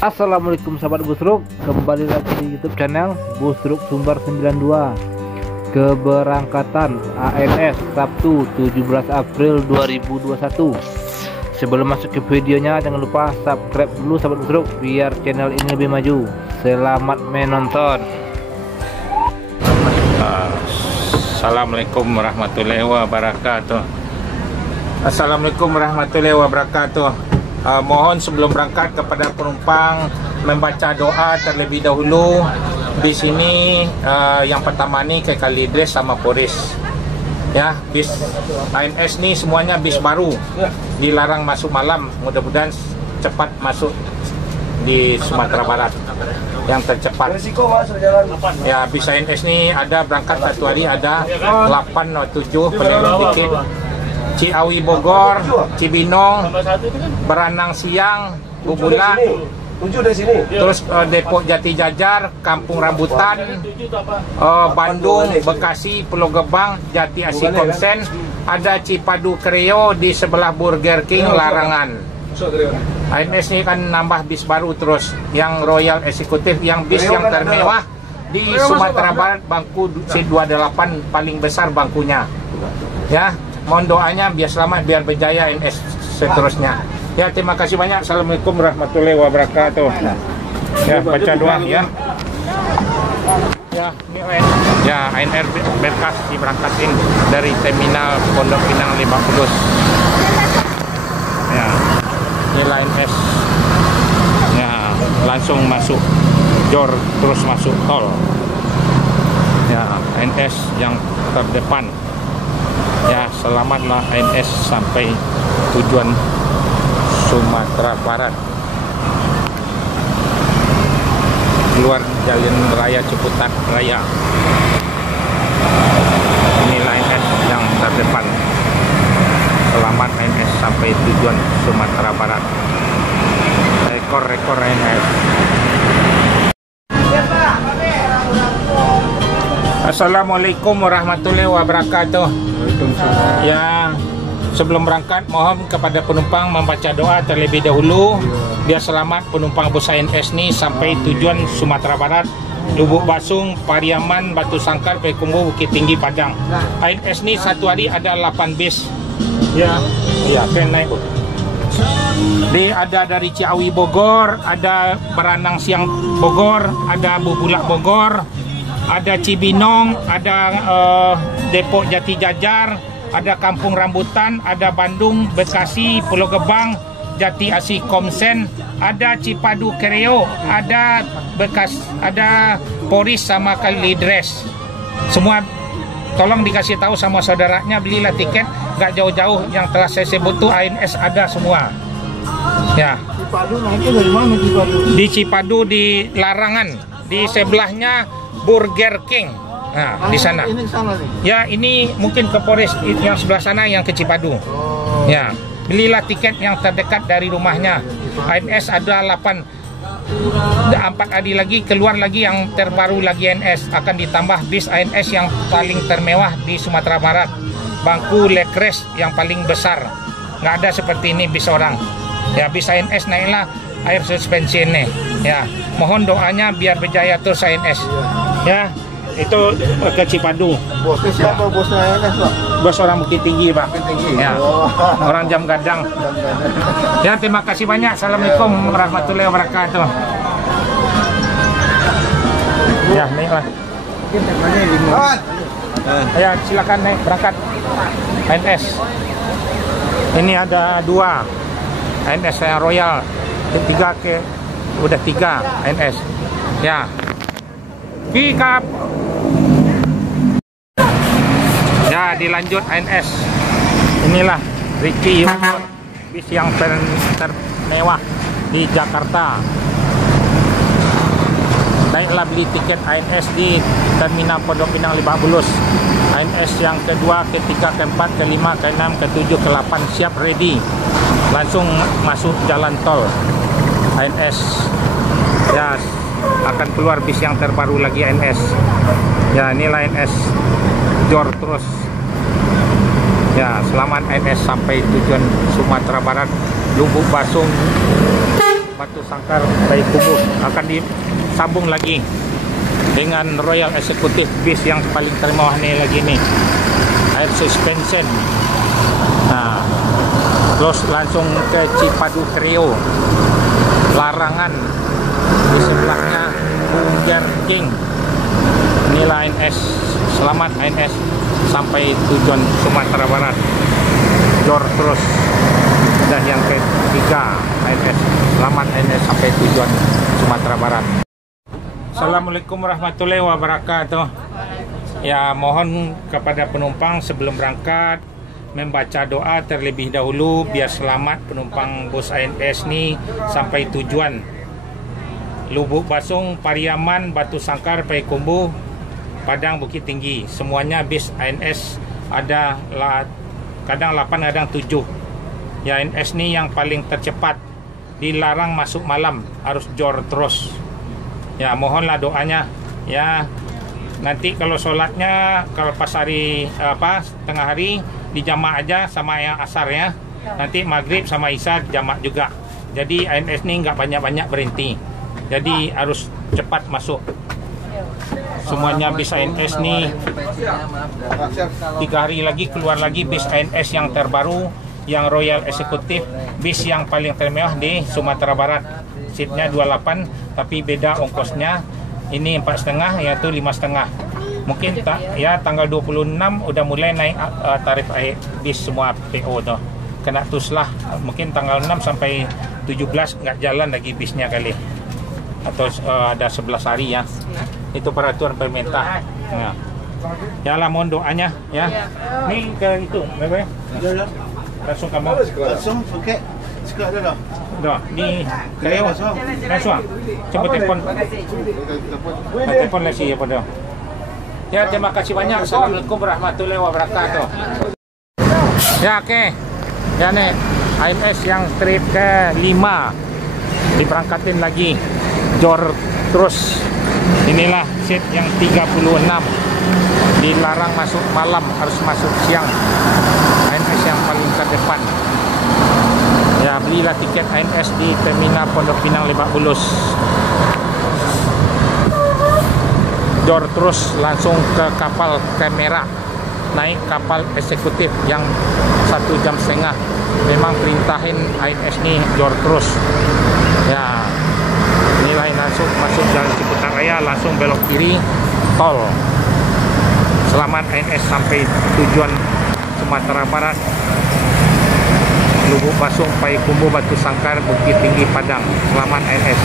Assalamualaikum sahabat Busruk, kembali lagi di YouTube channel Busruk Sumbar 92. Keberangkatan ANS Sabtu 17 April 2021. Sebelum masuk ke videonya, jangan lupa subscribe dulu sahabat Busruk biar channel ini lebih maju. Selamat menonton. Assalamualaikum warahmatullahi wabarakatuh. Assalamualaikum warahmatullahi wabarakatuh. Mohon sebelum berangkat kepada penumpang membaca doa terlebih dahulu. Di sini yang pertama nih kayak Kalidres sama Poris. Ya, bis ANS nih semuanya bis baru. Dilarang masuk malam. Mudah-mudahan cepat masuk di Sumatera Barat yang tercepat. Ya, bis ANS nih ada berangkat satu hari ada 8 atau 7 penerima tiket. Ciawi Bogor, Cibinong, Beranang Siang, Bubula, terus Depok Jati Jajar, Kampung Rambutan, Bandung, Bekasi, Pulau Gebang, Jati Asih Konsen, ada Cipadu Kreo di sebelah Burger King Larangan. ANS ini kan nambah bis baru terus, yang Royal Eksekutif, yang bis yang termewah di Sumatera Barat, bangku C28 paling besar bangkunya. Ya. Mohon doanya biar selamat, biar berjaya ANS seterusnya. Ya, terima kasih banyak. Assalamualaikum warahmatullahi wabarakatuh. Ya, baca doa ya. Ya, ini ANR Berkas diberangkatin dari terminal Pondok Pinang Lebak Bulus. Ya, ini ANS. Ya, langsung masuk jor terus masuk tol. Ya, ANS yang terdepan. Ya, selamatlah ANS sampai tujuan Sumatera Barat. Keluar jalan raya Ciputat Raya. Inilah ANS yang terdepan. Selamat ANS sampai tujuan Sumatera Barat. Rekor ANS. Assalamualaikum warahmatullahi wabarakatuh. Ya, sebelum berangkat mohon kepada penumpang membaca doa terlebih dahulu biar selamat penumpang bus ANS ini sampai tujuan Sumatera Barat, Lubuk Basung, Pariaman, Batu Sangkar, Payakumbuh, Bukit Tinggi, Padang. ANS ini satu hari ada 8 bis. Ya, kan naik. Ada dari Ciawi Bogor, ada Beranang Siang Bogor, ada Bubulak Bogor, ada Cibinong, ada Depok Jati Jajar, ada Kampung Rambutan, ada Bandung, Bekasi, Pulau Gebang, Jati Asih Konsen, ada Cipadu Kreo, ada ada Poris sama Kalidres. Semua tolong dikasih tahu sama saudaranya, belilah tiket, gak jauh-jauh yang telah saya sebut tuh ANS ada semua. Ya. Cipadu naiknya dari mana Cipadu? Di Cipadu di Larangan, di sebelahnya Burger King. Nah, di sana. Ini sana nih. Ya, ini mungkin ke Polres yang sebelah sana yang ke Cipadu. Ya, belilah tiket yang terdekat dari rumahnya. ANS ada 4 hari lagi, keluar lagi yang terbaru lagi ANS, akan ditambah bis ANS yang paling termewah di Sumatera Barat. Bangku Lekres yang paling besar. Nggak ada seperti ini bis orang. Ya, bis ANS naiklah air suspensi ini. Ya, mohon doanya biar berjaya terus ANS. Ya, itu ke Cipadu. Bosnya siapa? Bosnya ANS, Pak? Bos orang Bukit Tinggi, Pak. Bukit Tinggi. Ya. Orang Jam Gadang. Ya, terima kasih banyak. Assalamualaikum warahmatullahi wabarakatuh. Ya, naiklah. Ya, silakan naik berangkat ANS. Ini ada 2 ANS yang Royal, udah 3 ANS. Ya. Pikap. Ya, dilanjut ANS. Inilah Ricky Yusuf, bis yang termewah di Jakarta. Naiklah beli tiket ANS di terminal Pondok Pinang Lebak Bulus. ANS yang kedua, ketiga, keempat, kelima, keenam, ketujuh, ke-8 siap ready. Langsung masuk jalan tol ANS. Ya, akan keluar bis yang terbaru lagi ANS. Ya, inilah ANS jor terus. Ya, selamat ANS sampai tujuan Sumatera Barat, Lubuk Basung. Batu Sangkar Payakumbuh akan disambung lagi dengan Royal Executive bis yang paling termewah nih lagi nih, air suspension. Nah, terus langsung ke Cipadu Trio, Larangan, di sebelahnya Bunger King. Inilah ANS, selamat ANS sampai tujuan Sumatera Barat. Jor terus. Dan yang ketiga ANS, selamat ANS sampai tujuan Sumatera Barat. Assalamualaikum warahmatullahi wabarakatuh. Ya, mohon kepada penumpang sebelum berangkat membaca doa terlebih dahulu biar selamat penumpang bus ANS ni sampai tujuan. Lubuk Basung, Pariaman, Batu Sangkar, Payakumbuh, Padang, Bukit Tinggi. Semuanya bis ANS ada kadang 8, kadang 7. Ya, ANS ni yang paling tercepat, dilarang masuk malam, harus jor terus. Ya, mohonlah doanya. Ya, nanti kalau sholatnya, kalau pas hari tengah hari dijamak aja sama yang asar ya. Nanti maghrib sama isya jamak juga. Jadi ANS ni nggak banyak-banyak berhenti. Jadi harus cepat masuk. Semuanya bis ANS ni 3 hari lagi keluar lagi bis ANS yang terbaru, yang Royal Executive, bis yang paling termewah di Sumatera Barat. Seatnya 28, tapi beda ongkosnya. Ini 4,5, yaitu 5,5. Mungkin ya tanggal 26 udah mulai naik tarif bis semua PO tuh. Kena tuslah, mungkin tanggal 6 sampai 17 nggak jalan lagi bisnya kali. Atau ada 11 hari ya. Itu peraturan pemerintah. Nah. Ya lah, mohon doanya ya. Ini ke itu, bye-bye. Langsung kamu. Langsung pakai sekat dah. Dah, ni Kareo. Langsung. Coba telefon. Telefon lagi ya pada. Ya, terima kasih banyak. Assalamualaikum warahmatullahi wabarakatuh. Ya, okey. Ya nih, ANS yang trip ke-5 diberangkatin lagi. Jor terus. Inilah seat yang 36. Dilarang masuk malam, harus masuk siang. ANS yang paling terdepan. Ya, belilah tiket ANS di Terminal Pondok Pinang Lebak Bulus. Jor terus langsung ke kapal kamera, naik kapal eksekutif yang 1,5 jam. Memang perintahin ANS ni jor terus. Ya, inilah langsung masuk jalan Ciputat Raya, langsung belok kiri tol. Selamat ANS sampai tujuan Sumatera Barat. Lubuk Basung, Payakumbuh, Batu Sangkar, Bukit Tinggi, Padang. Selamat ANS.